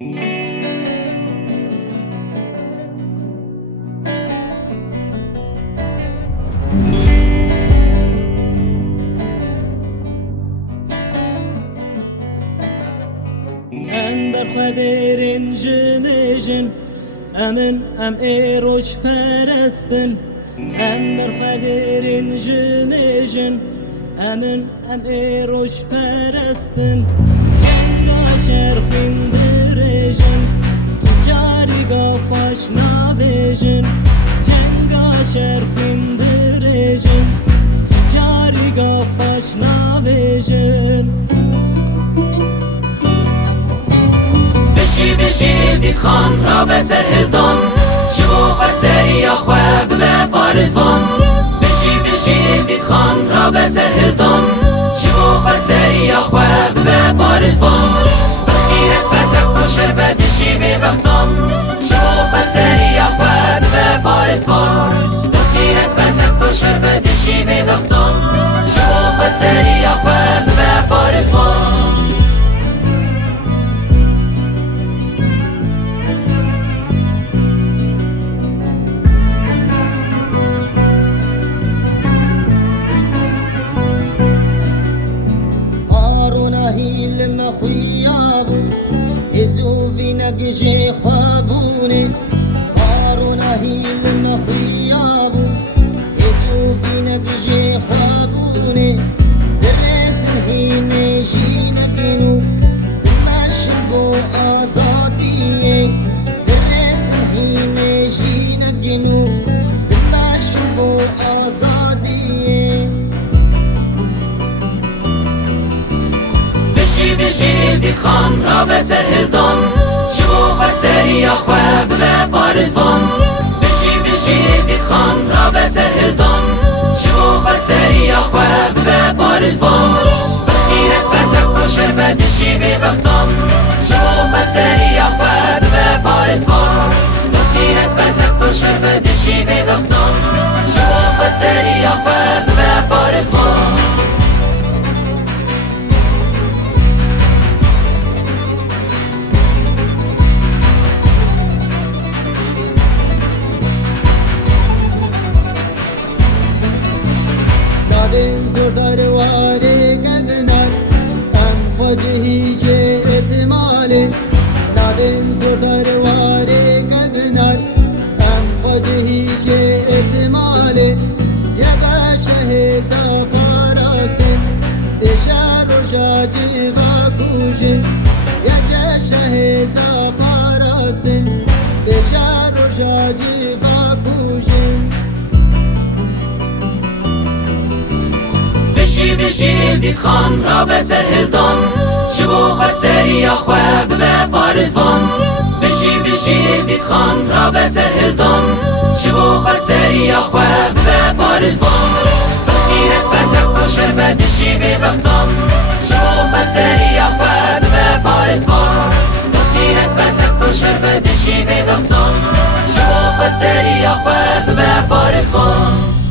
ام برخدرین جنجن امن ام ایروش پرستن ام برخدرین جنجن امن ام ایروش پرستن جنگا شرخین درجن تو جاری گا پاش نابجن جنگا شرخین درجن تو جاری گا پاش نابجن بشی زید خان را به سر هلدان شبو خسری یا خواب به پارزوان بشی زید خان را به سر هلدان شبو خسری یا خواب به پارزوان بخیرت بدک و شربت شی به بختان شبو خسری یا خواب به پارزوان بخیرت بدک و شربت شی به بختان شبو خسری یا خواب به پارزوان لما خيابو يزو بينا جي خوابوني قارونا هي لما خيابو يزو بينا جي خوابوني درسن هي ميجينا جنو دمشن بو آزادية درسن هي ميجينا جنو دمشن بو آزادية بشی زید خان را به سر هلدان شبو خسری یا خواب به پارزوان بشی زید خان را به سر هلدان شبو خسری یا خواب به پارزوان بخیرت بدک و شربت شی به بختان شبو خسری یا خواب به پارزوان بخیرت بدک و شربت شی به بختان شبو خسری یا خواب به پارزوان زردار واري كذنر أم وجهي جئت مالي نادم زردار واري كذنر أم وجهي جئت مالي يا باشا زفارستن بشار رجاجي غاكوجن يا جاشا زفارستن بشار رجاجي غاكوجن بشی زید خان را به سر هلدان شبو خسری یا خواب به پارزوان بشی زید خان را به سر هلدان شبو خسری یا خواب به پارزوان بخیرت بدک و شربت شی به بختان شبو خسری یا خواب به پارزوان بخیرت بدک و شربت شی به بختان شبو خسری یا خواب به پارزوان